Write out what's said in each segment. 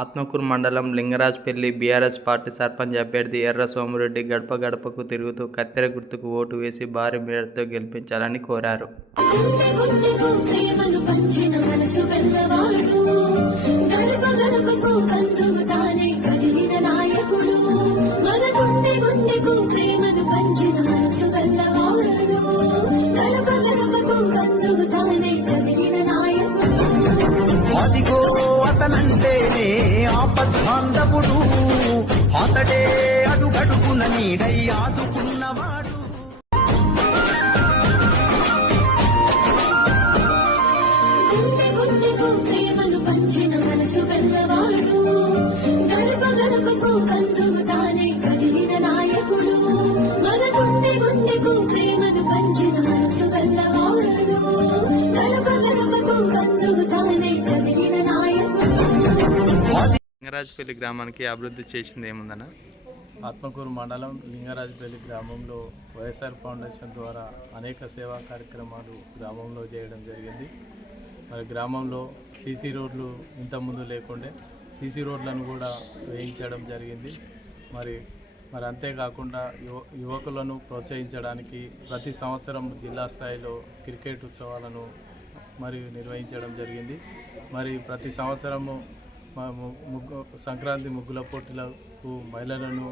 ఆత్మకూరు మండలం లింగరాజుపల్లి BRS party sarpanch అభ్యర్థి ఎర్ర సోమిరెడ్డి గడప గడపకు తిరుగుతూ కత్తెర గుర్తుకు ఓటు వేసి భారీ మేరతో గెలిపించాలని కోరారు. అదిగో అతనంటేనే ఆపద్బాంధవుడు, అతడే అడుగడుగున నీడై ఆదుకున్నవాడు. ప్రేమను పంచిన మనసు వెళ్ళవాడు, గడప గడపకు కందుకు తానే కదిలిన నాయకుడు. మన గుండెకు ప్రేమను పంచిన మనసు వెళ్ళవాడు, గడప గడపకు కందుకు తానే కదిలిన నాయకుడు. లింగరాజుపల్లి గ్రామానికి అభివృద్ధి చేసింది ఏముందన్న? ఆత్మకూరు మండలం లింగరాజుపల్లి గ్రామంలో వైఎస్ఆర్ ఫౌండేషన్ ద్వారా అనేక సేవా కార్యక్రమాలు గ్రామంలో చేయడం జరిగింది. మరి గ్రామంలో సీసీ రోడ్లు ఇంతకుముందు లేకుండే సీసీ రోడ్లను కూడా వేయించడం జరిగింది. మరి అంతేకాకుండా యువకులను ప్రోత్సహించడానికి ప్రతి సంవత్సరం జిల్లా స్థాయిలో క్రికెట్ ఉత్సవాలను మరియు నిర్వహించడం జరిగింది. మరి ప్రతి సంవత్సరము సంక్రాంతి ముగ్గుల పోటీలకు మహిళలను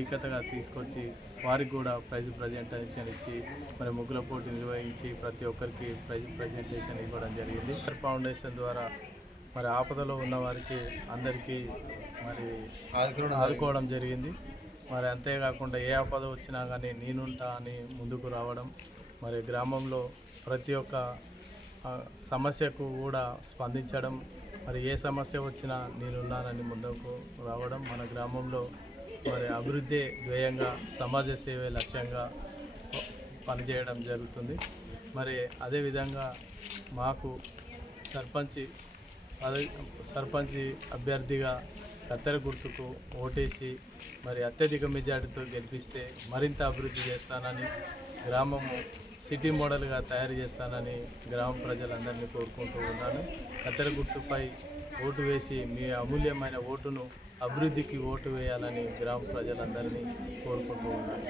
ఐక్యతగా తీసుకొచ్చి వారికి కూడా ప్రైజ్ ప్రజెంటేషన్ ఇచ్చి మరి ముగ్గుల పోటీ నిర్వహించి ప్రతి ఒక్కరికి ప్రైజ్ ప్రజెంటేషన్ ఇవ్వడం జరిగింది. ఫౌండేషన్ ద్వారా మరి ఆపదలో ఉన్న వారికి అందరికీ మరి ఆదుకోవడం జరిగింది. మరి అంతేకాకుండా ఏ ఆపద వచ్చినా కానీ నేనుంటా అని ముందుకు రావడం, మరి గ్రామంలో ప్రతి ఒక్క సమస్యకు కూడా స్పందించడం, మరి ఏ సమస్య వచ్చినా నేనున్నానని ముందుకు రావడం, మన గ్రామంలో మరి అభివృద్ధి ధ్యేయంగా సమాజ సేవే లక్ష్యంగా పనిచేయడం జరుగుతుంది. మరి అదేవిధంగా మాకు సర్పంచ్ అభ్యర్థిగా కత్తెర గుర్తుకు ఓటేసి మరి అత్యధిక మెజార్టీతో గెలిపిస్తే మరింత అభివృద్ధి చేస్తానని, గ్రామము సిటీ మోడల్గా తయారు చేస్తానని గ్రామ ప్రజలందరినీ కోరుకుంటూ ఉన్నాను. కత్తెర గుర్తుపై ఓటు వేసి మీ అమూల్యమైన ఓటును అభివృద్ధికి ఓటు వేయాలని గ్రామ ప్రజలందరినీ కోరుకుంటూ ఉన్నాను.